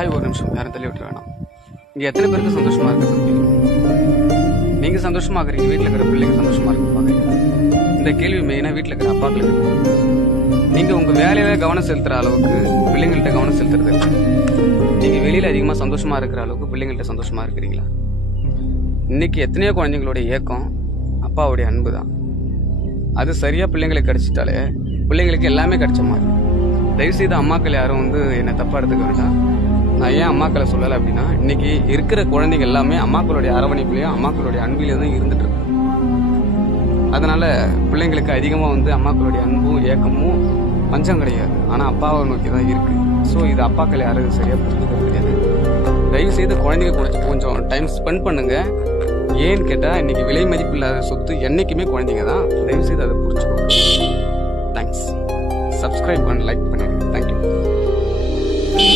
Hi, ஒரு நிமிஷம், யாரும் தள்ளி விட்டு வேணாம். இங்கே எத்தனை பேருக்கு சந்தோஷமாக இருக்குது? நீங்கள் சந்தோஷமாக இருக்கிறீங்க, வீட்டில் இருக்கிற பிள்ளைங்க சந்தோஷமாக இருக்கு பார்க்குறீங்க. இந்த கேள்வி மெயினாக வீட்டில் இருக்கிற அப்பாக்களுக்கு. நீங்கள் உங்கள் வேலையில் கவனம் செலுத்துகிற அளவுக்கு பிள்ளைங்கள்ட்ட கவனம் செலுத்துறது இல்லை. நீங்கள் வெளியில் அதிகமாக சந்தோஷமாக இருக்கிற அளவுக்கு பிள்ளைங்கள்ட்ட சந்தோஷமாக இருக்கிறீங்களா? இன்றைக்கி எத்தனையோ குழந்தைங்களுடைய ஏக்கம் அப்பாவுடைய அன்பு தான். அது சரியாக பிள்ளைங்களுக்கு கிடைச்சிட்டாலே பிள்ளைங்களுக்கு எல்லாமே கிடைச்ச மாதிரி. தயவுசெய்து அம்மாக்கள் யாரும் என்னை தப்பாக எடுத்துக்க வேண்டாம். நான் ஏன் அம்மாக்களை சொல்லலை அப்படின்னா, இன்னைக்கு இருக்கிற குழந்தைங்க எல்லாமே அம்மாக்களுடைய அரவணைப்புலையும் அம்மாக்களுடைய அன்பிலையும் தான் இருந்துட்டு இருக்கு. அதனால பிள்ளைங்களுக்கு அதிகமாக அம்மாக்களுடைய அன்பும் ஏக்கமும் பஞ்சம் கிடையாது, ஆனால் அப்பாவை நோக்கி தான் இருக்கு. ஸோ இது அப்பாக்கள் யாரும் சரியாக புரிஞ்சுக்கிறது கிடையாது. தயவுசெய்து குழந்தைங்க கூட கொஞ்சம் டைம் ஸ்பெண்ட் பண்ணுங்க. ஏன்னு கேட்டால் இன்னைக்கு விலை மதிப்பு இல்லாத சொத்து என்னைக்குமே குழந்தைங்க தான். தயவுசெய்து அதை புரிஞ்சுக்கோங்க. தேங்க்ஸ். சப்ஸ்கிரைப் பண்ணி லைக் பண்ணிடுங்க. தேங்க்யூ.